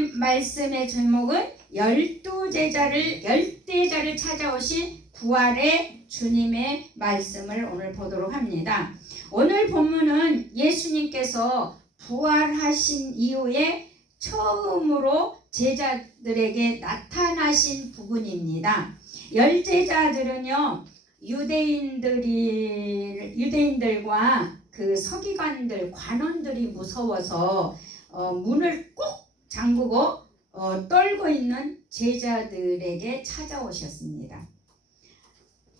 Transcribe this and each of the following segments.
오늘의 말씀의 제목은 열대자를 찾아오신 부활의 주님의 말씀을 오늘 보도록 합니다. 오늘 본문은 예수님께서 부활하신 이후에 처음으로 제자들에게 나타나신 부분입니다. 열제자들은요, 유대인들과 그 서기관들, 관원들이 무서워서 문을 꼭 잠그고 떨고 있는 제자들에게 찾아오셨습니다.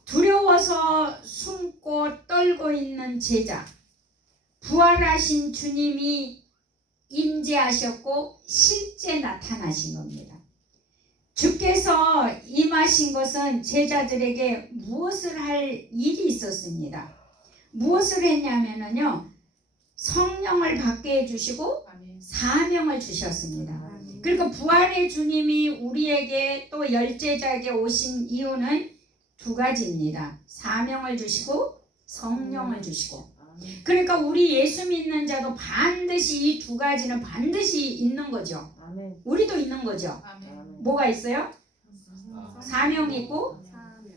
두려워서 숨고 떨고 있는 제자, 부활하신 주님이 임재하셨고 실제 나타나신 겁니다. 주께서 임하신 것은 제자들에게 무엇을 할 일이 있었습니다. 무엇을 했냐면요, 성령을 받게 해주시고 사명을 주셨습니다. 그리고 부활의 주님이 우리에게 또 열제자에게 오신 이유는 두 가지입니다. 사명을 주시고 성령을 주시고. 그러니까 우리 예수 믿는 자도 반드시 이 두 가지는 반드시 있는 거죠. 우리도 있는 거죠. 뭐가 있어요? 사명이 있고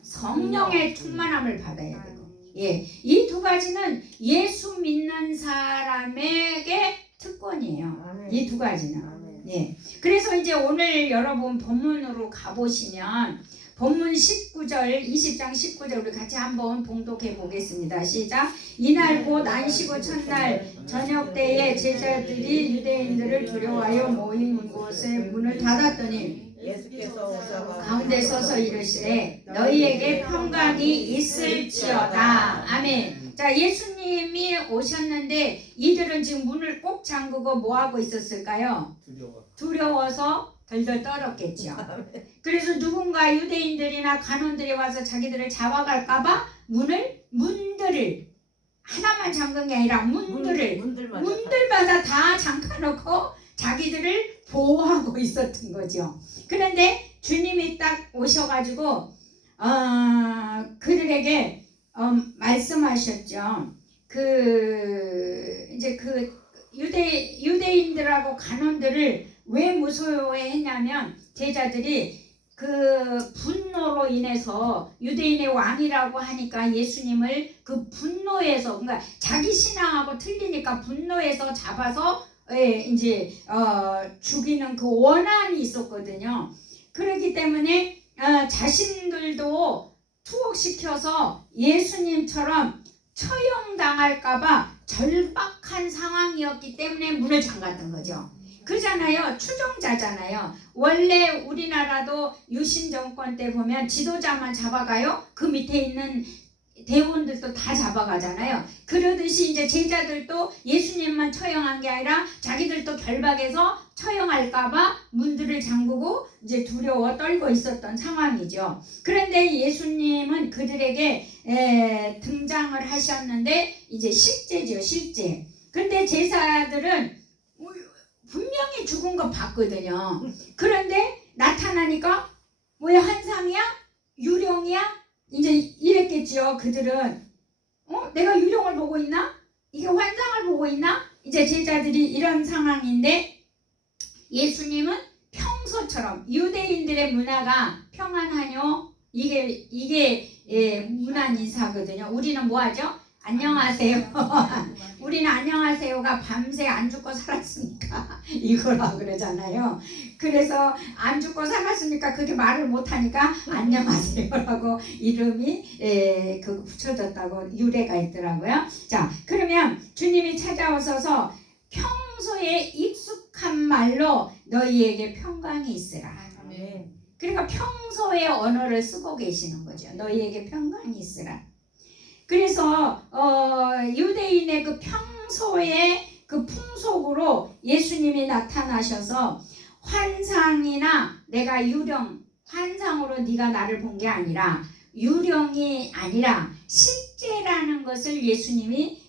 성령의 충만함을 받아야 되고. 예, 이 두 가지는 예수 믿는 사람에게 특권이에요. 이 두 가지는. 예. 그래서 이제 오늘 여러분 본문으로 가보시면 본문 19절, 20장 19절 우리 같이 한번 봉독해 보겠습니다. 시작. 이날 곧 안식일 첫날 저녁 때에 제자들이 유대인들을 두려워하여 모인 곳에 문을 닫았더니 예수께서 오셔서 가운데 서서 이르시되 너희에게 평강이 있을지어다. 아멘. 자, 예수님이 오셨는데 이들은 지금 문을 꼭 잠그고 뭐 하고 있었을까요? 두려워서 덜덜 떨었겠죠. 그래서 누군가 유대인들이나 간원들이 와서 자기들을 잡아갈까봐 문들을 하나만 잠근 게 아니라 문들마다 다 잠가놓고 자기들을 보호하고 있었던 거죠. 그런데 주님이 딱 오셔가지고 그들에게 말씀하셨죠. 이제 유대인들하고 간원들을 왜 무서워했냐면 제자들이 그 분노로 인해서 유대인의 왕이라고 하니까 예수님을 그 분노에서, 그러니까 자기 신앙하고 틀리니까 분노에서 잡아서 이제 죽이는 그 원한이 있었거든요. 그렇기 때문에 자신들도 투옥시켜서 예수님처럼 처형당할까봐 절박한 상황이었기 때문에 문을 잠갔던 거죠. 그잖아요. 추종자잖아요. 원래 우리나라도 유신 정권 때 보면 지도자만 잡아가요. 그 밑에 있는 대원들도 다 잡아가잖아요. 그러듯이 이제 제자들도 예수님만 처형한 게 아니라 자기들도 결박해서 처형할까봐 문들을 잠그고 이제 두려워 떨고 있었던 상황이죠. 그런데 예수님은 그들에게 등장을 하셨는데 이제 실제죠, 실제. 근데 제자들은 분명히 죽은 거 봤거든요. 그런데 나타나니까 왜 환상이야? 유령이야? 이제 이랬겠지요. 그들은 내가 유령을 보고 있나? 이게 환상을 보고 있나? 이제 제자들이 이런 상황인데 예수님은 평소처럼 유대인들의 문화가 평안하뇨? 이게 문안 인사거든요. 우리는 뭐 하죠? 안녕하세요. 우리는 안녕하세요가 밤새 안 죽고 살았으니까 이거라고 그러잖아요. 그래서 안 죽고 살았으니까 그게 말을 못하니까 안녕하세요라고 이름이 붙여졌다고 유래가 있더라고요. 자, 그러면 주님이 찾아오셔서 평소에 익숙한 말로 너희에게 평강이 있으라. 그러니까 평소의 언어를 쓰고 계시는 거죠. 너희에게 평강이 있으라. 그래서 유대인의 그 평소의 그 풍속으로 예수님이 나타나셔서 환상이나 내가 유령, 환상으로 네가 나를 본 게 아니라 유령이 아니라 실제라는 것을 예수님이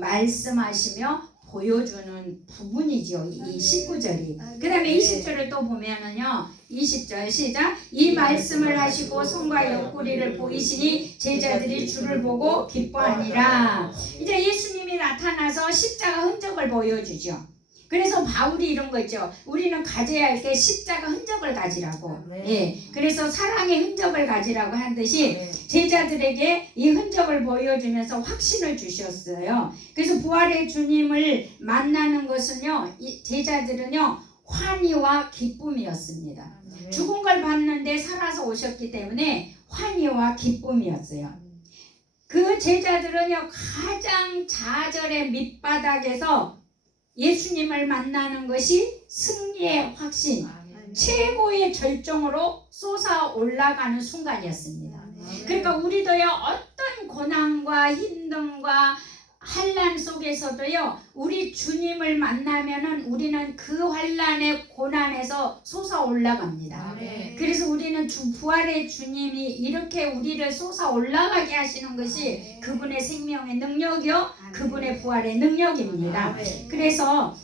말씀하시며 보여주는 부분이죠. 이 19절이. 그 다음에 20절을 또 보면은요. 20절 시작. 이 말씀을 하시고 손과 옆구리를 보이시니 제자들이 주를 보고 기뻐하니라. 이제 예수님이 나타나서 십자가 흔적을 보여주죠. 그래서 바울이 이런 거 있죠. 우리는 가져야 할 게 십자가 흔적을 가지라고. 예. 그래서 사랑의 흔적을 가지라고 한 듯이 제자들에게 이 흔적을 보여주면서 확신을 주셨어요. 그래서 부활의 주님을 만나는 것은요, 이 제자들은요, 환희와 기쁨이었습니다. 죽은 걸 봤는데 살아서 오셨기 때문에 환희와 기쁨이었어요. 그 제자들은요, 가장 좌절의 밑바닥에서 예수님을 만나는 것이 승리의 확신, 최고의 절정으로 솟아 올라가는 순간이었습니다. 그러니까 우리도요, 어떤 고난과 힘듦과 환난 속에서도요, 우리 주님을 만나면은 우리는 그 환난의 고난에서 솟아 올라갑니다. 그래서 우리는 부활의 주님이 이렇게 우리를 솟아 올라가게 하시는 것이 그분의 생명의 능력이요, 그분의 부활의 능력입니다. 그래서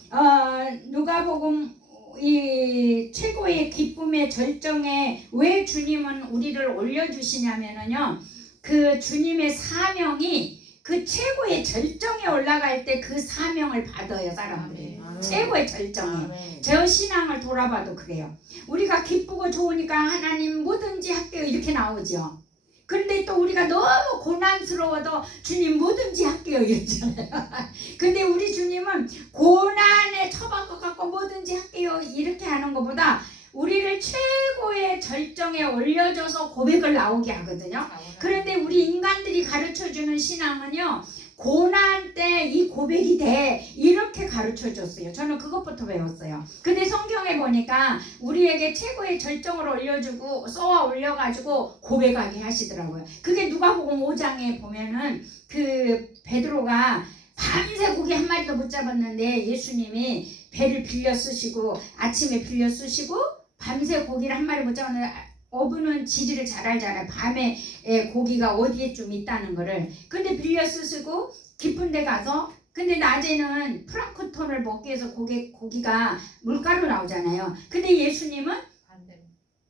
누가복음 이 최고의 기쁨의 절정에 왜 주님은 우리를 올려주시냐면은요, 그 주님의 사명이 그 최고의 절정에 올라갈 때 그 사명을 받아요, 사람들이. 최고의 절정에. 저 신앙을 돌아봐도 그래요. 우리가 기쁘고 좋으니까 하나님 뭐든지 할게요 이렇게 나오죠. 그런데 또 우리가 너무 고난스러워도 주님 뭐든지 할게요 이러잖아요. 근데 우리 주님은 고난에 처박혀 갖고 뭐든지 할게요 이렇게 하는 것보다 우리를 최고의 절정에 올려줘서 고백을 나오게 하거든요. 그런데 우리 인간들이 가르쳐주는 신앙은요, 고난 때 이 고백이 돼 이렇게 가르쳐줬어요. 저는 그것부터 배웠어요. 근데 성경에 보니까 우리에게 최고의 절정을 올려주고 쏘아 올려가지고 고백하게 하시더라고요. 그게 누가복음 5장에 보면은 그 베드로가 밤새 고기 한 마리도 못 잡았는데 예수님이 배를 빌려 쓰시고 아침에 빌려 쓰시고 밤새 고기를 한 마리 못 잡았는데 어부는 지리를 잘 알잖아요. 밤에 고기가 어디에 좀 있다는 거를. 근데 빌려 쓰시고 깊은 데 가서, 근데 낮에는 플랑크톤을 먹기 위해서 고기가 물가로 나오잖아요. 근데 예수님은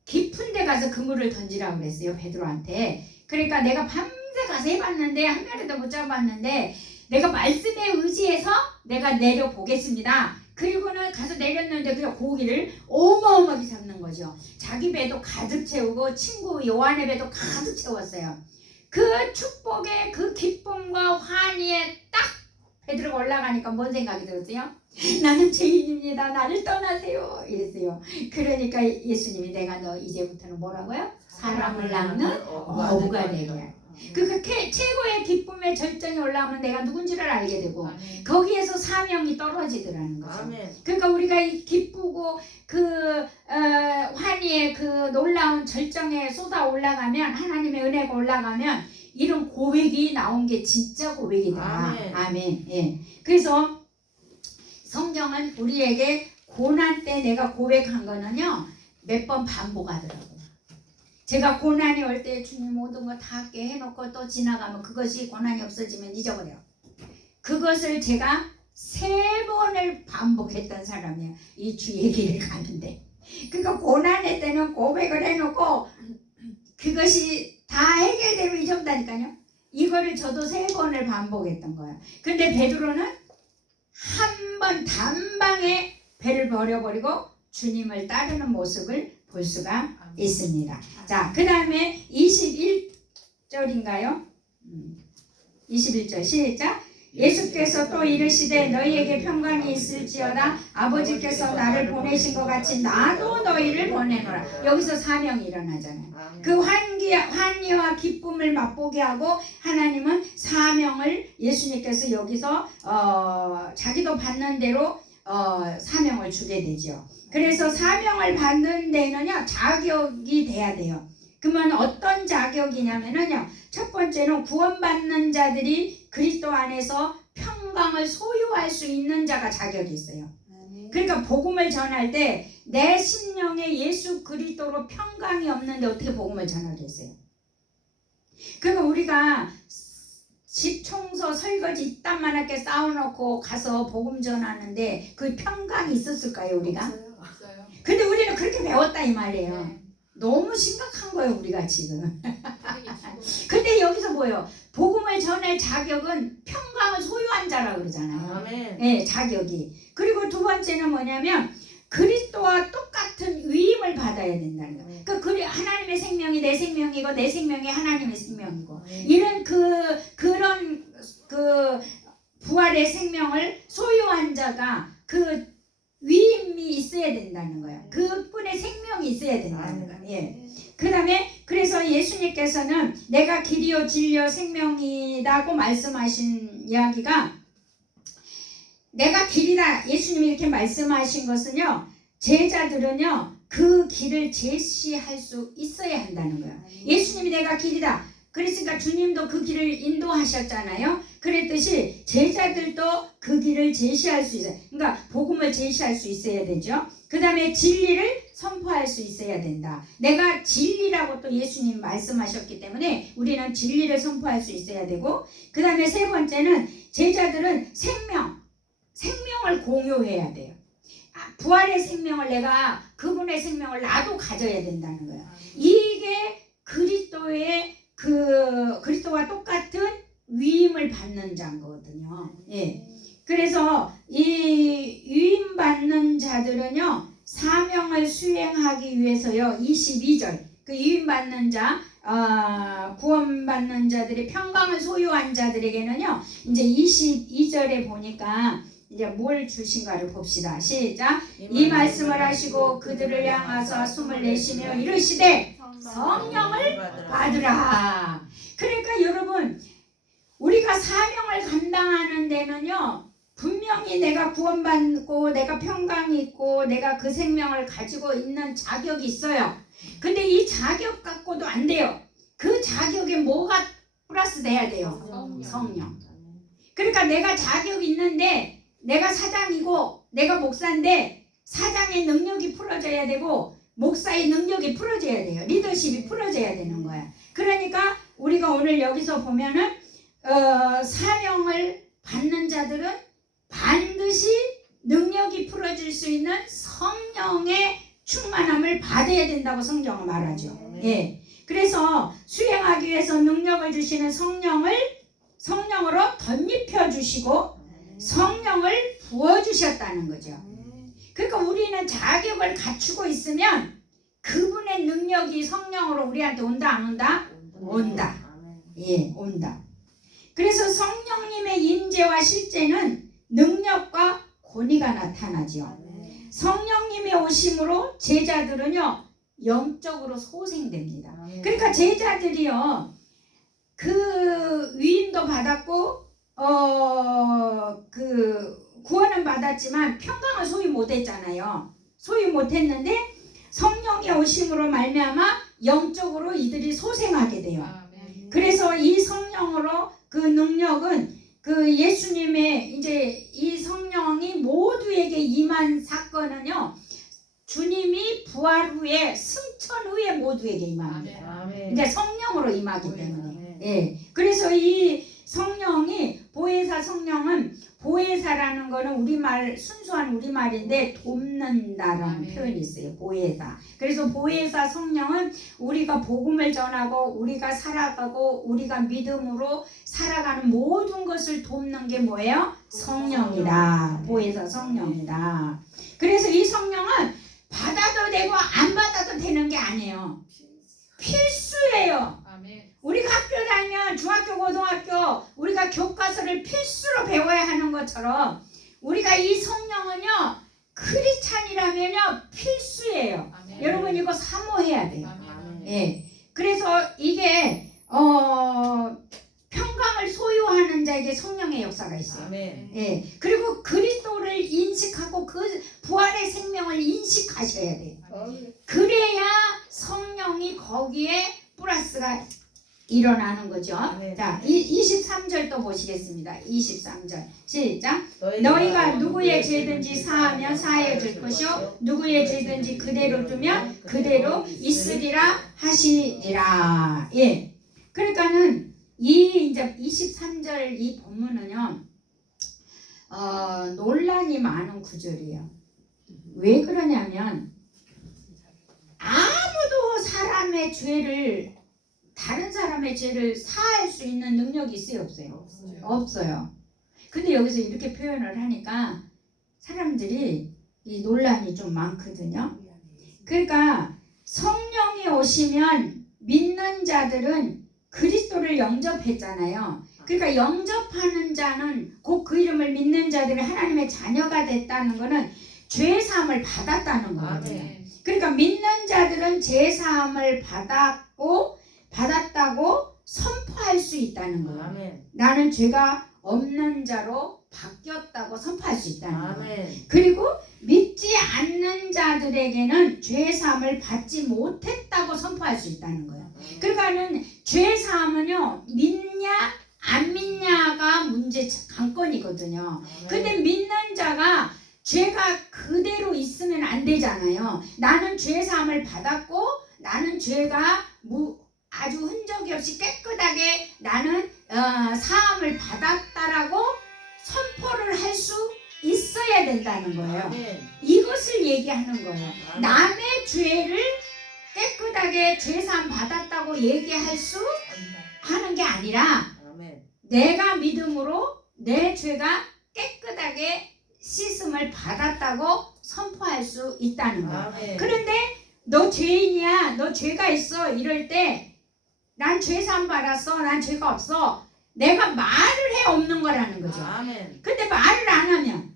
깊은 데 가서 그물을 던지라고 그랬어요, 베드로한테. 그러니까 내가 밤새 가서 해봤는데 한 마리도 못 잡았는데 내가 말씀에 의지해서 내가 내려보겠습니다. 그리고는 가서 내렸는데 그냥 고기를 어마어마하게 잡는 거죠. 자기 배도 가득 채우고 친구 요한의 배도 가득 채웠어요. 그 축복의 그 기쁨과 환희에 딱 베드로가 올라가니까 뭔 생각이 들었어요? 나는 죄인입니다. 나를 떠나세요. 이랬어요. 그러니까 예수님이 내가 너 이제부터는 뭐라고요? 사람을 낳는 어부가 되게. 그 최고의 기쁨의 절정에 올라오면 내가 누군지를 알게 되고 거기에서 사명이 떨어지더라는 거죠. 그러니까 우리가 이 기쁘고 그 환희의 그 놀라운 절정에 쏟아 올라가면, 하나님의 은혜가 올라가면 이런 고백이 나온 게 진짜 고백이다. 아멘. 예. 그래서 성경은 우리에게 고난 때 내가 고백한 거는요, 몇 번 반복하더라고요. 제가 고난이 올 때 주님 모든 거 다 할게 해놓고 또 지나가면 그것이 고난이 없어지면 잊어버려. 그것을 제가 3번을 반복했던 사람이에요. 이 주 얘기를 가는데. 그러니까 고난의 때는 고백을 해놓고 그것이 다 해결되면 잊어버린다니까요. 이거를 저도 3번을 반복했던 거예요. 근데 베드로는 한 번 단방에 배를 버려버리고 주님을 따르는 모습을 볼 수가 있습니다. 자, 그 다음에 21절인가요? 21절 시작. 예수께서 또 이르시되 너희에게 평강이 있을지어다. 아버지께서 나를 보내신 것 같이 나도 너희를 보내노라. 여기서 사명이 일어나잖아요. 그 환희와 기쁨을 맛보게 하고 하나님은 사명을, 예수님께서 여기서 자기도 받는 대로 사명을 주게 되죠. 그래서 사명을 받는 데는요, 자격이 돼야 돼요. 그러면 어떤 자격이냐면요, 첫 번째는 구원받는 자들이 그리스도 안에서 평강을 소유할 수 있는 자가 자격이 있어요. 그러니까 복음을 전할 때 내 심령에 예수 그리스도로 평강이 없는데 어떻게 복음을 전하겠어요? 그러니까 우리가 집 청소 설거지 이딴만하게 쌓아놓고 가서 복음 전하는데 그 평강이 있었을까요, 우리가? 없어요. 근데 우리는 그렇게 배웠다 이 말이에요. 너무 심각한 거예요, 우리가 지금. 근데 여기서 뭐예요? 복음을 전할 자격은 평강을 소유한 자라고 그러잖아요. 아멘. 네, 자격이. 그리고 두 번째는 뭐냐면 그리스도와 똑같은 위임을 받아야 된다는 거예요. 그러니까 하나님의 생명이 내 생명이고 내 생명이 하나님의 생명이고 이런 그런 부활의 생명을 소유한 자가 그 위임이 있어야 된다는 거예요. 그분의 생명이 있어야 된다는 거예요. 예. 그 다음에 그래서 예수님께서는 내가 길이요 진리요 생명이라고 말씀하신 이야기가 내가 길이다 예수님이 이렇게 말씀하신 것은요 제자들은요 그 길을 제시할 수 있어야 한다는 거예요. 예수님이 내가 길이다 그랬으니까 주님도 그 길을 인도하셨잖아요. 그랬듯이 제자들도 그 길을 제시할 수 있어요. 그러니까 복음을 제시할 수 있어야 되죠. 그 다음에 진리를 선포할 수 있어야 된다. 내가 진리라고 또 예수님 말씀하셨기 때문에 우리는 진리를 선포할 수 있어야 되고 그 다음에 세 번째는 제자들은 생명을 공유해야 돼요. 부활의 생명을 내가 그분의 생명을 나도 가져야 된다는 거예요. 이게 그리스도와 똑같은 위임을 받는 자거든요. 예. 그래서 이 위임 받는 자들은요 사명을 수행하기 위해서요 22절 그 위임 받는 자 구원받는 자들이 평강을 소유한 자들에게는요 이제 22절에 보니까 이제 뭘 주신가를 봅시다. 시작. 이 말씀을 하시고 그들을 향하사 숨을 내쉬며 이르시되 성령을 받으라. 그러니까 여러분 우리가 사명을 감당하는 데는요 분명히 내가 구원받고 내가 평강이 있고 내가 그 생명을 가지고 있는 자격이 있어요. 근데 이 자격 갖고도 안 돼요. 그 자격에 뭐가 플러스 돼야 돼요? 성령. 그러니까 내가 자격이 있는데 내가 사장이고 내가 목사인데 사장의 능력이 풀어져야 되고 목사의 능력이 풀어져야 돼요. 리더십이 풀어져야 되는 거야. 그러니까 우리가 오늘 여기서 보면은 사명을 받는 자들은 반드시 능력이 풀어질 수 있는 성령의 충만함을 받아야 된다고 성경은 말하죠. 예. 그래서 수행하기 위해서 능력을 주시는 성령으로 덧입혀 주시고 성령을 부어주셨다는 거죠. 그러니까 우리는 자격을 갖추고 있으면 그분의 능력이 성령으로 우리한테 온다 안 온다? 온다. 예, 온다. 그래서 성령님의 임재와 실제는 능력과 권위가 나타나죠. 성령님의 오심으로 제자들은요 영적으로 소생됩니다. 그러니까 제자들이요 그 위임도 받았고 구원은 받았지만 평강을 소유 못했잖아요. 소유 못했는데 성령의 오심으로 말미암아 영적으로 이들이 소생하게 돼요. 그래서 이 성령으로 그 능력은 그 예수님의 이제 이 성령이 모두에게 임한 사건은요 주님이 부활 후에 승천 후에 모두에게 임합니다. 이제 성령으로 임하기 때문에. 예. 그래서 이 성령이 보혜사 성령은 보혜사라는 거는 우리말 순수한 우리말인데 돕는다라는 표현이 있어요. 보혜사. 그래서 보혜사 성령은 우리가 복음을 전하고 우리가 살아가고 우리가 믿음으로 살아가는 모든 것을 돕는 게 뭐예요? 성령이다. 보혜사 성령이다. 그래서 이 성령은 받아도 되고 안 받아도 되는 게 아니에요. 필수예요. 우리가 학교 다니면 중학교, 고등학교 우리가 교과서를 필수로 배워야 하는 것처럼 우리가 이 성령은요 크리스찬이라면요 필수예요. 여러분 이거 사모해야 돼요. 예. 그래서 이게 평강을 소유하는 자에게 성령의 역사가 있어요. 예. 그리고 그리스도를 인식하고 그 부활의 생명을 인식하셔야 돼요. 그래야 성령이 거기에 플러스가 일어나는 거죠. 자, 23절 또 보시겠습니다. 23절 시작. 너희가 누구의 죄든지 사하면 사하여 줄 것이요 누구의 죄든지 그대로 두면 그대로 있으리라 하시리라. 예. 그러니까는 이 이제 23절 이 본문은요 논란이 많은 구절이에요. 왜 그러냐면 아무도 사람의 죄를 다른 사람의 죄를 사할 수 있는 능력이 있어요? 없어요? 없어요. 근데 여기서 이렇게 표현을 하니까 사람들이 이 논란이 좀 많거든요. 그러니까 성령이 오시면 믿는 자들은 그리스도를 영접했잖아요. 그러니까 영접하는 자는 곧 그 이름을 믿는 자들이 하나님의 자녀가 됐다는 것은 죄 사함을 받았다는 거거든요. 그러니까 믿는 자들은 죄 사함을 받았다고 선포할 수 있다는 거예요. 나는 죄가 없는 자로 바뀌었다고 선포할 수 있다는 거예요. 그리고 믿지 않는 자들에게는 죄 사함을 받지 못했다고 선포할 수 있다는 거예요. 그러니까는 죄 사함은요, 믿냐 안 믿냐가 문제 관건이거든요. 근데 믿는 자가 죄가 그대로 있으면 안 되잖아요. 나는 죄 사함을 받았고 나는 죄가 아주 흔적이 없이 깨끗하게 나는 사함을 받았다라고 선포를 할 수 있어야 된다는 거예요. 이것을 얘기하는 거예요. 남의 죄를 깨끗하게 죄 사함 받았다고 얘기할 수 하는 게 아니라 내가 믿음으로 내 죄가 깨끗하게 씻음을 받았다고 선포할 수 있다는 거야. 그런데 너 죄인이야, 너 죄가 있어 이럴 때 난 죄사함 받았어, 난 죄가 없어, 내가 말을 해 없는 거라는 거죠. 근데 말을 안 하면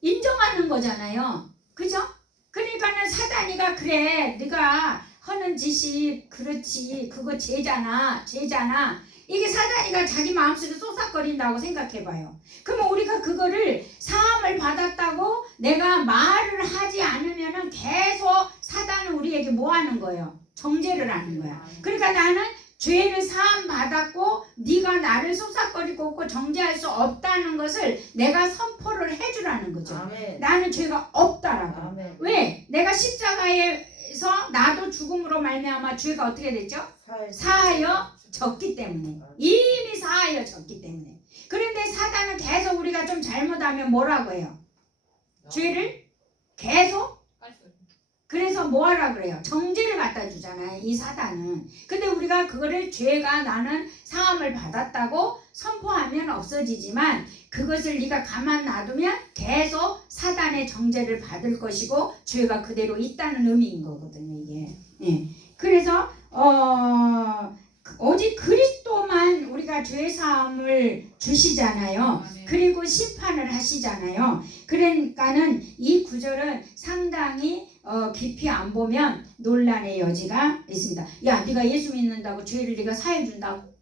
인정하는 거잖아요. 그죠? 그러니까는 사단이가 그래, 네가 하는 짓이 그렇지, 그거 죄잖아. 이게 사단이가 자기 마음속에 쏘삭거린다고 생각해봐요. 그러면 우리가 그거를 사함을 받았다고 내가 말을 하지 않으면은 계속 사단은 우리에게 뭐 하는 거예요? 정죄를 하는 거야. 그러니까 나는 죄를 사함 받았고 네가 나를 쏘삭거리고 없고 정죄할 수 없다는 것을 내가 선포를 해주라는 거죠. 나는 죄가 없다라고. 왜? 내가 십자가에서 나도 죽음으로 말미암아 죄가 어떻게 됐죠? 사하여 졌기 때문에. 이미 사하여 졌기 때문에. 그런데 사단은 계속 우리가 좀 잘못하면 뭐라고 해요? 죄를 계속 그래서 뭐 하라 그래요? 정죄를 갖다 주잖아요, 이 사단은. 근데 우리가 그거를 죄가 나는 사함을 받았다고 선포하면 없어지지만 그것을 네가 가만 놔두면 계속 사단의 정죄를 받을 것이고 죄가 그대로 있다는 의미인 거거든요, 이게. 예. 그래서 오직 그리스도만 우리가 죄 사함을 주시잖아요. 그리고 심판을 하시잖아요. 그러니까는 이 구절은 상당히 깊이 안 보면 논란의 여지가 있습니다. 야, 네가 예수 믿는다고 죄를 네가 사해 준다고?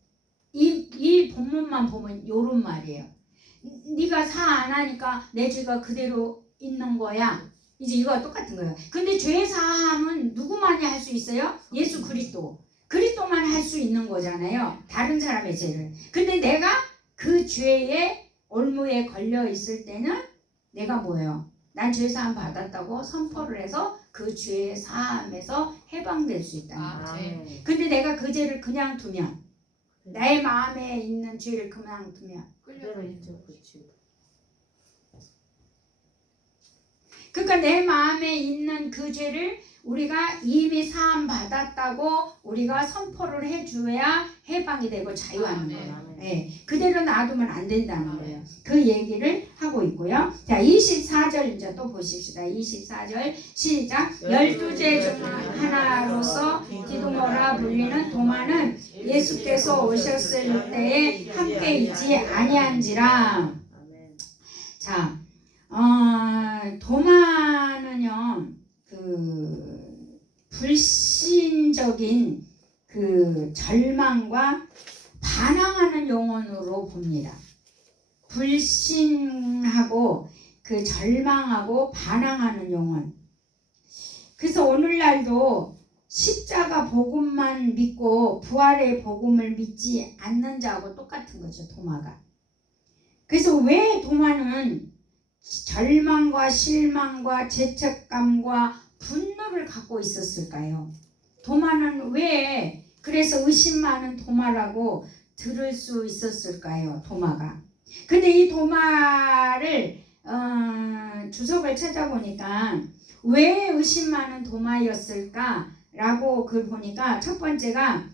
이 본문만 보면 요런 말이에요. 네가 사 안 하니까 내 죄가 그대로 있는 거야. 이제 이거와 똑같은 거예요. 근데 죄 사함은 누구만이 할 수 있어요? 예수 그리스도만 할 수 있는 거잖아요. 다른 사람의 죄를. 근데 내가 그 죄의 올무에 걸려 있을 때는 내가 뭐예요? 난 죄 사함 받았다고 선포를 해서 그 죄 사함에서 해방될 수 있다는 거죠. 근데 내가 그 죄를 그냥 두면, 나의 마음에 있는 죄를 그냥 두면, 그러니까 내 마음에 있는 그 죄를 우리가 이미 사함 받았다고 우리가 선포를 해줘야 해방이 되고 자유하는 거예요. 네. 그대로 놔두면 안 된다는 거예요. 그 얘기를 하고 있고요. 자, 24절 이제 또 보십시다. 24절 시작. 12제 중 하나로서 디도모라 불리는 도마는 예수께서 오셨을 때에 함께 있지 아니한지라. 자, 도마는요, 불신적인 절망과 반항하는 용언으로 봅니다. 불신하고 절망하고 반항하는 용언. 그래서 오늘날도 십자가 복음만 믿고 부활의 복음을 믿지 않는 자하고 똑같은 거죠, 도마가. 그래서 왜 도마는 절망과 실망과 죄책감과 분노를 갖고 있었을까요? 도마는 왜 그래서 의심 많은 도마라고 들을 수 있었을까요? 도마가. 근데 이 도마를 주석을 찾아보니까 왜 의심 많은 도마였을까라고 보니까 첫 번째가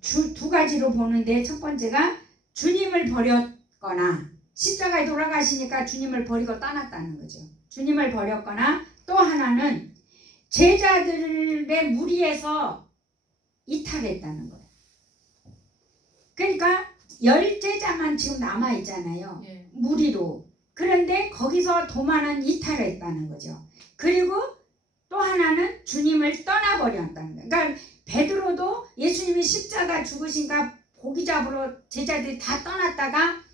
두 가지로 보는데, 첫 번째가 주님을 버렸거나 십자가에 돌아가시니까 주님을 버리고 떠났다는 거죠. 주님을 버렸거나 또 하나는 제자들의 무리에서 이탈했다는 거예요. 그러니까 10제자만 지금 남아있잖아요. 예. 무리로. 그런데 거기서 도마는 이탈했다는 거죠. 그리고 또 하나는 주님을 떠나버렸다는 거예요. 그러니까 베드로도 예수님이 십자가 죽으신가 고기 잡으러 제자들이 다 떠났다가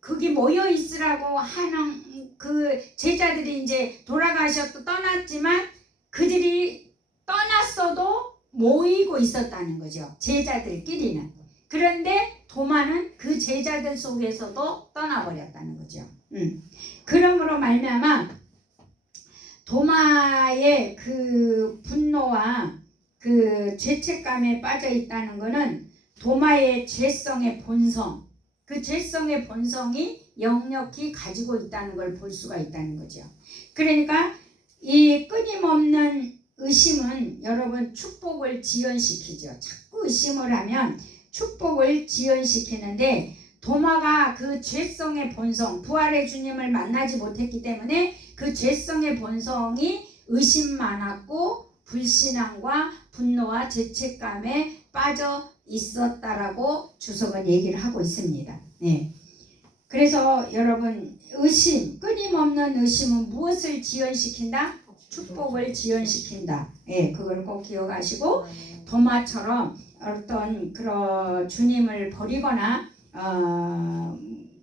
거기 모여 있으라고 하는 그 제자들이 이제 돌아가셨고 떠났지만 그들이 떠났어도 모이고 있었다는 거죠. 제자들끼리는. 그런데 도마는 그 제자들 속에서도 떠나버렸다는 거죠. 그러므로 말미암아 도마의 그 분노와 그 죄책감에 빠져 있다는 것은 도마의 죄성의 본성, 그 죄성의 본성이 역력히 가지고 있다는 걸 볼 수가 있다는 거죠. 그러니까 이 끊임없는 의심은 여러분 축복을 지연시키죠. 자꾸 의심을 하면 축복을 지연시키는데 도마가 그 죄성의 본성, 부활의 주님을 만나지 못했기 때문에 그 죄성의 본성이 의심 많았고 불신앙과 분노와 죄책감에 빠져 있었다라고 주석은 얘기를 하고 있습니다. 네. 그래서 여러분 의심, 끊임없는 의심은 무엇을 지연시킨다? 축복을 지연시킨다. 예, 그걸 꼭 기억하시고 도마처럼 어떤 그런 주님을 버리거나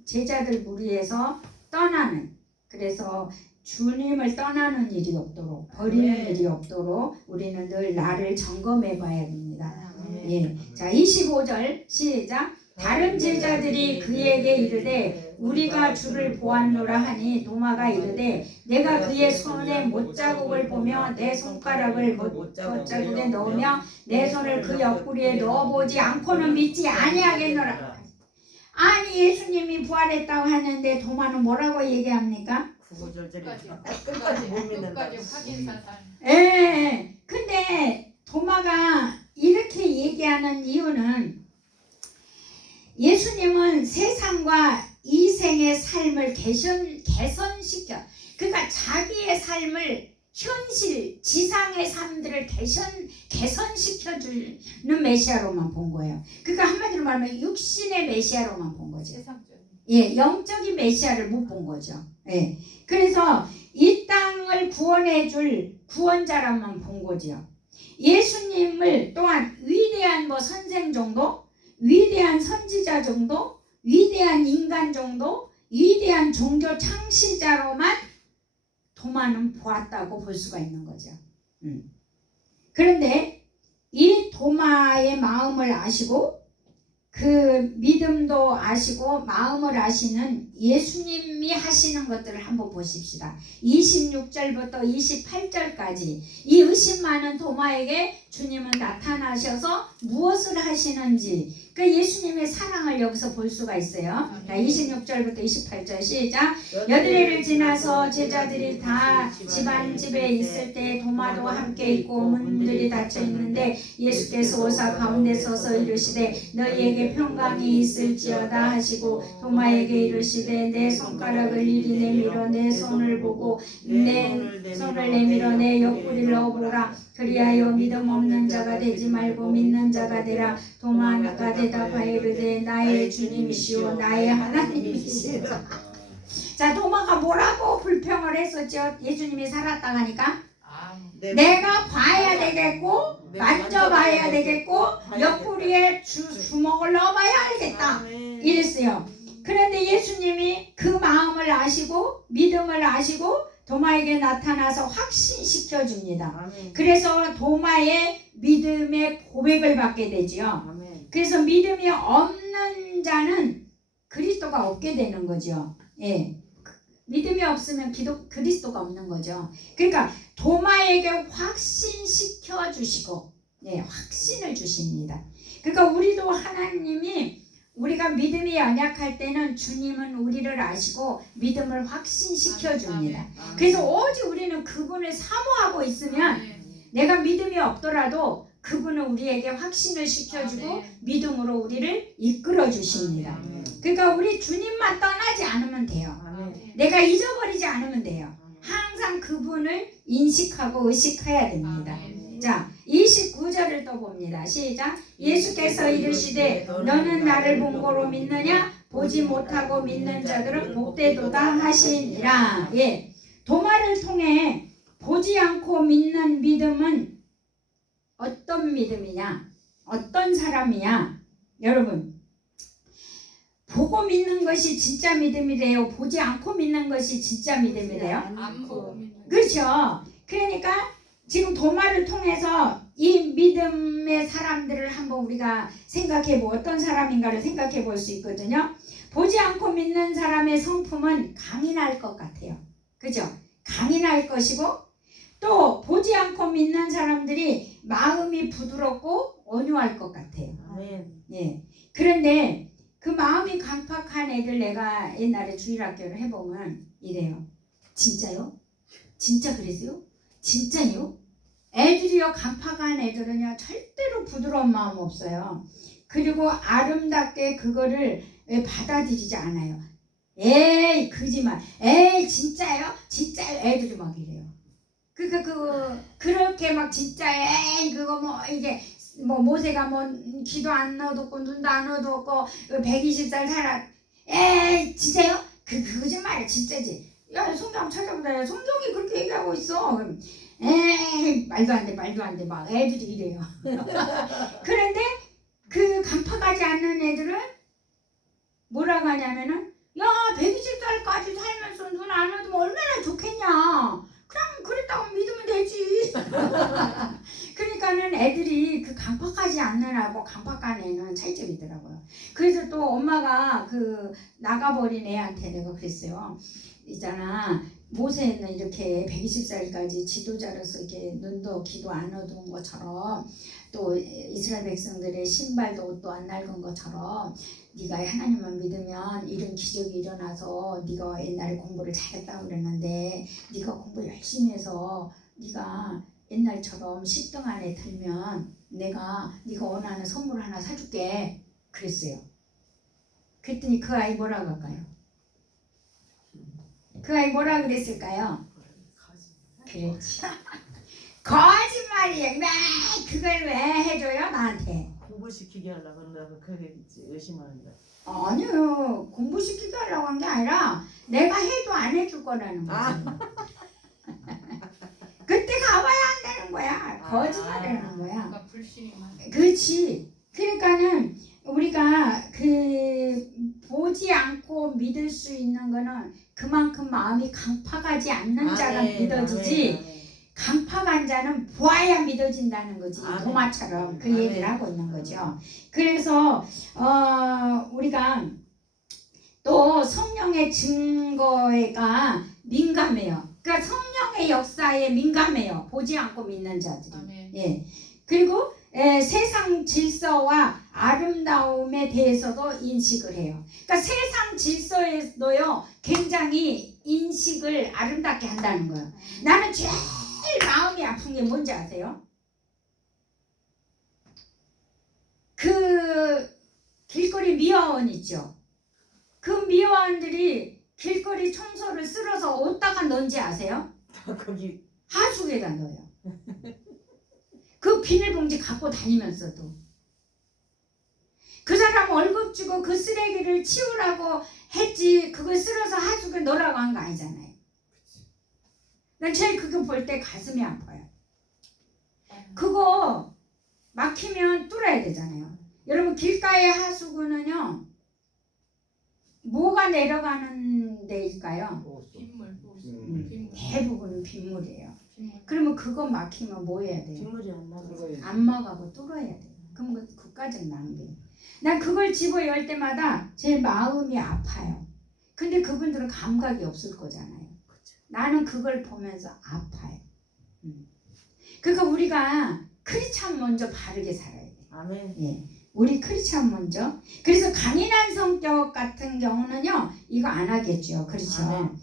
제자들 무리에서 떠나는, 그래서 주님을 떠나는 일이 없도록, 버리는 일이 없도록 우리는 늘 나를 점검해 봐야 됩니다. 예. 자, 25절 시작. 다른 제자들이 그에게 이르되 우리가 주를 보았노라 하니 도마가 이르되 내가 그의 손에 못자국을 보며 내 손가락을 못자국에 넣으며 내 손을 그 옆구리에 넣어보지 않고는 믿지 아니하겠노라. 아니 예수님이 부활했다고 하는데 도마는 뭐라고 얘기합니까? 끝까지 못 믿는다. 확인 사살. 예. 근데 도마가 이렇게 얘기하는 이유는 예수님은 세상과 이생의 삶을 개선시켜, 그러니까 자기의 삶을 현실, 지상의 삶들을 개선시켜주는 메시아로만 본 거예요. 그러니까 한마디로 말하면 육신의 메시아로만 본 거죠. 예, 영적인 메시아를 못 본 거죠. 예, 그래서 이 땅을 구원해줄 구원자라만 본 거죠. 예수님을 또한 위대한 선생 정도, 위대한 선지자 정도, 위대한 인간 정도, 위대한 종교 창시자로만 도마는 보았다고 볼 수가 있는 거죠. 그런데 이 도마의 마음을 아시고 그 믿음도 아시고 마음을 아시는 예수님이 하시는 것들을 한번 보십시다. 26절부터 28절까지 이 의심 많은 도마에게 주님은 나타나셔서 무엇을 하시는지 그 예수님의 사랑을 여기서 볼 수가 있어요. 26절부터 28절 시작. 여드레를 지나서 제자들이 다 집에 있을 때 도마도 함께 있고 문들이 닫혀 있는데 예수께서 오사 가운데 서서 이르시되 너희에게 평강이 있을지어다 하시고 도마에게 이르시되 내 손가락을 이리 내밀어 내 손을 보고 내 손을 내밀어 내 옆구리를 넣어보라. 그리하여 믿음 없는 자가 되지 말고 믿는 자가 되라. 도마가 대답하여 이르되 나의 주님이시오 나의 하나님이시오. 자, 도마가 뭐라고 불평을 했었죠? 예수님이 살았다 하니까 내가 봐야 되겠고 만져봐야 되겠고 옆구리에 주먹을 넣어봐야 알겠다 이랬어요. 그런데 예수님이 그 마음을 아시고 믿음을 아시고 도마에게 나타나서 확신시켜 줍니다. 그래서 도마의 믿음의 고백을 받게 되죠. 그래서 믿음이 없는 자는 그리스도가 없게 되는 거죠. 예. 믿음이 없으면 그리스도가 없는 거죠. 그러니까 도마에게 확신시켜 주시고, 예, 확신을 주십니다. 그러니까 우리도 하나님이 우리가 믿음이 연약할 때는 주님은 우리를 아시고 믿음을 확신시켜 줍니다. 그래서 오직 우리는 그분을 사모하고 있으면 내가 믿음이 없더라도 그분은 우리에게 확신을 시켜주고 믿음으로 우리를 이끌어 주십니다. 그러니까 우리 주님만 떠나지 않으면 돼요. 아멘. 내가 잊어버리지 않으면 돼요. 항상 그분을 인식하고 의식해야 됩니다. 자, 29절을 또 봅니다. 시작. 예수께서 이르시되 너는 나를 본 거로 믿느냐? 보지 못하고 믿는 자들은 복되도다 하시니라. 예. 도마를 통해 보지 않고 믿는 믿음은 어떤 믿음이냐? 어떤 사람이냐? 여러분, 보고 믿는 것이 진짜 믿음이래요? 보지 않고 믿는 것이 진짜 믿음이래요? 안 보고 믿는. 그렇죠. 그러니까 지금 도마를 통해서 이 믿음의 사람들을 한번 우리가 생각해 보 어떤 사람인가를 생각해 볼 수 있거든요. 보지 않고 믿는 사람의 성품은 강인할 것 같아요. 그죠? 강인할 것이고, 또 보지 않고 믿는 사람들이 마음이 부드럽고 온유할 것 같아요. 아멘. 예. 그런데 그 마음이 강팍한 애들 내가 옛날에 주일학교를 해보면 이래요. 진짜요? 진짜 그랬어요? 진짜요? 애들이요, 강팍한 애들은요 절대로 부드러운 마음 없어요. 그리고 아름답게 그거를 받아들이지 않아요. 에이 거짓말, 에이 진짜요? 진짜요? 애들이 막 이래요. 그렇게 막 진짜 에이 그거 뭐 이게 뭐 모세가 뭐 귀도 안 어둡고 눈도 안 어두웠고 120살 살아, 에이 진짜요? 그 거짓말이야. 진짜지. 야 성경 찾아보자. 성경이 그렇게 얘기하고 있어. 그럼 에이 말도 안 돼 말도 안 돼 막 애들이 이래요. 그런데 그 간파가지 않는 애들은 뭐라고 하냐면은 야 120살까지 살면서 눈 안 어두면 얼마나 좋겠냐. 그냥 그랬다고 믿으면 되지. 그러니까는 애들이 그 강팍하지 않는 애하고 강팍한 애는 차이점이 있더라고요. 그래서 또 엄마가 그 나가버린 애한테 내가 그랬어요. 있잖아, 모세는 이렇게 120살까지 지도자로서 이렇게 눈도 귀도 안 어두운 것처럼, 또 이스라엘 백성들의 신발도 옷도 안 낡은 것처럼 네가 하나님만 믿으면 이런 기적이 일어나서 네가 옛날에 공부를 잘했다고 그랬는데 네가 공부 열심히 해서 네가 옛날처럼 10등 안에 들면 내가 네가 원하는 선물 하나 사줄게 그랬어요. 그랬더니 그 아이 뭐라고 할까요? 그 아이 뭐라 그랬을까요? 그렇지. 거짓말이야. 왜 그걸 왜 해줘요 나한테? 공부시키게 하려고 한다고 그러겠지. 의심하는데. 아니요, 공부시키게 하려고 한 게 아니라 내가 해도 안 해줄 거라는 거지. 그때 가봐야 안 되는 거야. 거짓말이라는 거야. 뭔가 불신이 많아. 그렇지. 그러니까는 우리가 그 보지 않고 믿을 수 있는 거는 그만큼 마음이 강팍하지 않는 자가 믿어지지. 강팍한 자는 보아야 믿어진다는 거지. 아멘. 도마처럼 그 아멘. 얘기를 하고 있는 거죠. 그래서 우리가 또 성령의 증거가 민감해요. 그러니까 성령의 역사에 민감해요. 보지 않고 믿는 자들이. 아멘. 예. 그리고 세상 질서와 아름다움에 대해서도 인식을 해요. 그러니까 세상 질서에도요 굉장히 인식을 아름답게 한다는 거예요. 나는 제일 마음이 아픈 게 뭔지 아세요? 그 길거리 미화원 있죠. 그 미화원들이 길거리 청소를 쓸어서 어디다가 넣은지 아세요? 거기 하수구에다 넣어요. 그 비닐봉지 갖고 다니면서도 그 사람 월급 주고 그 쓰레기를 치우라고 했지 그걸 쓸어서 하수구에 넣으라고 한 거 아니잖아요. 난 제일 그거 볼 때 가슴이 아파요. 그거 막히면 뚫어야 되잖아요. 여러분 길가의 하수구는요 뭐가 내려가는 데일까요? 빗물. 빗물. 대부분 빗물이에요. 빗물. 그러면 그거 막히면 뭐 해야 돼요? 빗물이 안 나서. 안 막아고 뚫어야 돼요. 그럼 그 국가적 낭비. 난 그걸 집어 열 때마다 제 마음이 아파요. 근데 그분들은 감각이 없을 거잖아요. 나는 그걸 보면서 아파요. 그러니까 우리가 크리스찬 먼저 바르게 살아야 돼요. 아멘. 예. 우리 크리스찬 먼저. 그래서 강인한 성격 같은 경우는요, 이거 안 하겠죠. 그렇죠.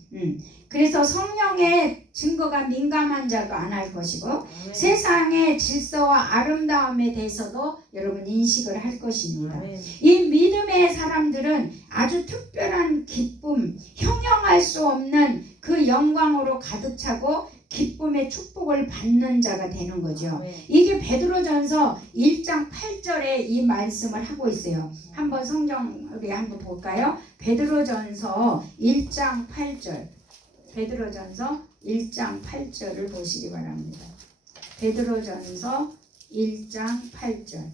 그래서 성령의 증거가 민감한 자도 안 할 것이고, 세상의 질서와 아름다움에 대해서도 여러분 인식을 할 것입니다. 이 믿음의 사람들은 아주 특별한 기쁨, 형용할 수 없는 그 영광으로 가득 차고 기쁨의 축복을 받는 자가 되는 거죠. 이게 베드로전서 1장 8절에 이 말씀을 하고 있어요. 한번 성경 우리 한번 볼까요? 베드로전서 1장 8절. 베드로전서 1장 8절을 보시기 바랍니다. 베드로전서 1장 8절.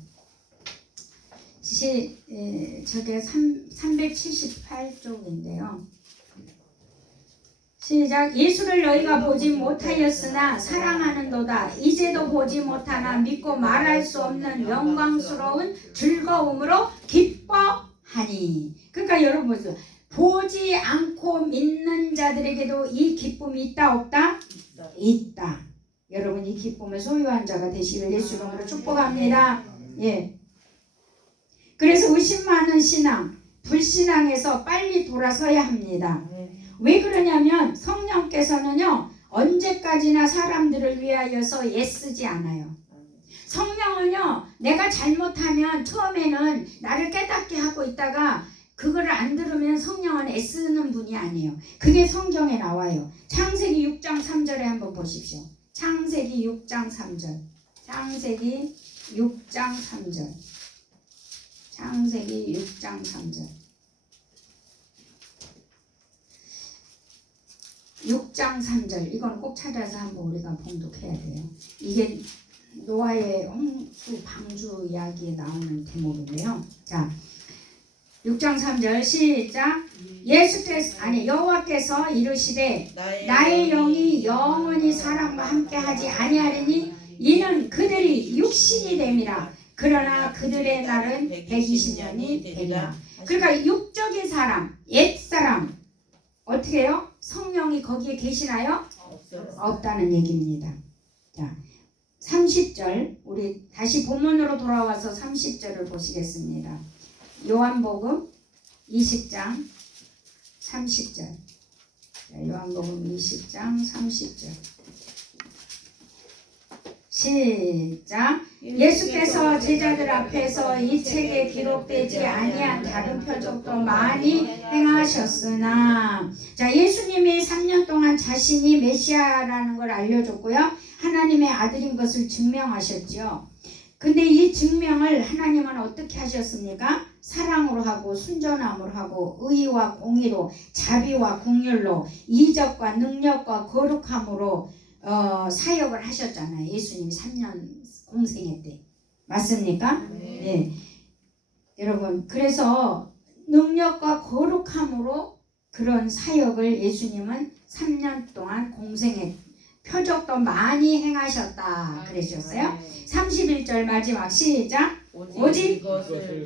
저게 378쪽인데요. 시작. 예수를 너희가 보지 못하였으나 사랑하는도다. 이제도 보지 못하나 믿고 말할 수 없는 영광스러운 즐거움으로 기뻐하니. 그러니까 여러분 보세요. 보지 않고 믿는 자들에게도 이 기쁨이 있다 없다? 있다. 여러분 이 기쁨을 소유한 자가 되시기를 예수 이름으로 축복합니다. 예. 그래서 의심 많은 신앙, 불신앙에서 빨리 돌아서야 합니다. 왜 그러냐면 성령께서는요 언제까지나 사람들을 위하여서 애쓰지 않아요. 성령은요 내가 잘못하면 처음에는 나를 깨닫게 하고 있다가 그거를 안 들으면 성령은 애쓰는 분이 아니에요. 그게 성경에 나와요. 창세기 6장 3절에 한번 보십시오. 창세기 6장 3절. 창세기 6장 3절. 창세기 6장 3절. 6장 3절. 이건 꼭 찾아서 한번 우리가 봉독해야 돼요. 이게 노아의 홍수 방주 이야기에 나오는 대목인데요. 자, 6장 3절 시작. 여호와께서 이르시되 나의 영이 영원히 사람과 함께하지 아니하리니 이는 그들이 육신이 됨이라. 그러나 그들의 날은 120년이 되리라. 그러니까 육적인 사람, 옛사람 어떻게 해요? 성령이 거기에 계시나요? 없다는 얘기입니다. 자, 30절 우리 다시 본문으로 돌아와서 30절을 보시겠습니다. 요한복음 20장 30절. 요한복음 20장 30절. 시작. 예수께서 제자들 앞에서 이 책에 기록되지 아니한 다른 표적도 많이 행하셨으나, 자, 예수님이 3년 동안 자신이 메시아라는 걸 알려줬고요. 하나님의 아들인 것을 증명하셨죠. 근데 이 증명을 하나님은 어떻게 하셨습니까? 사랑으로 하고 순전함으로 하고 의와 공의로 자비와 공율로 이적과 능력과 거룩함으로 사역을 하셨잖아요. 예수님이 3년 공생애 때. 맞습니까? 네. 여러분 그래서 능력과 거룩함으로 그런 사역을 예수님은 3년 동안 공생애 표적도 많이 행하셨다 그러셨어요. 31절 마지막 시작. 오직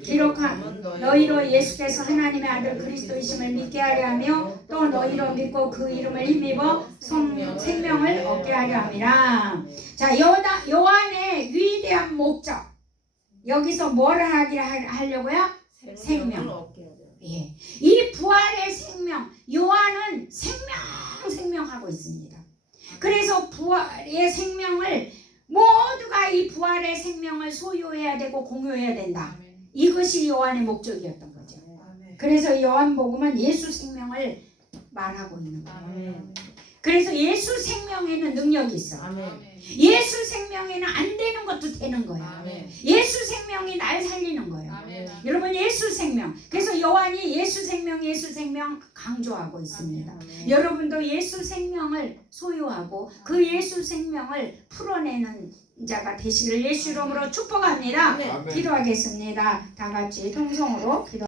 기록한 너희로 예수께서 하나님의 아들 그리스도이심을 믿게 하려 하며 또 너희로 믿고 그 이름을 힘입어 생명을 얻게 하려 함이라. 자, 요한의 위대한 목적 여기서 뭘 하려고요? 생명. 예. 이 부활의 생명 요한은 생명하고 있습니다. 그래서 부활의 생명을 모두가 이 부활의 생명을 소유해야 되고 공유해야 된다. 이것이 요한의 목적이었던 거죠. 그래서 요한복음은 예수 생명을 말하고 있는 거예요. 그래서 예수 생명에는 능력이 있어. 예수 생명에는 안 되는 것도 되는 거예요. 예수 생명이 날 살리는 거예요. 여러분 예수 생명. 그래서 요한이 예수 생명 강조하고 있습니다. 여러분도 예수 생명을 소유하고 그 예수 생명을 풀어내는 자가 되시기를 예수 이름으로 축복합니다. 기도하겠습니다. 다 같이 통성으로 기도.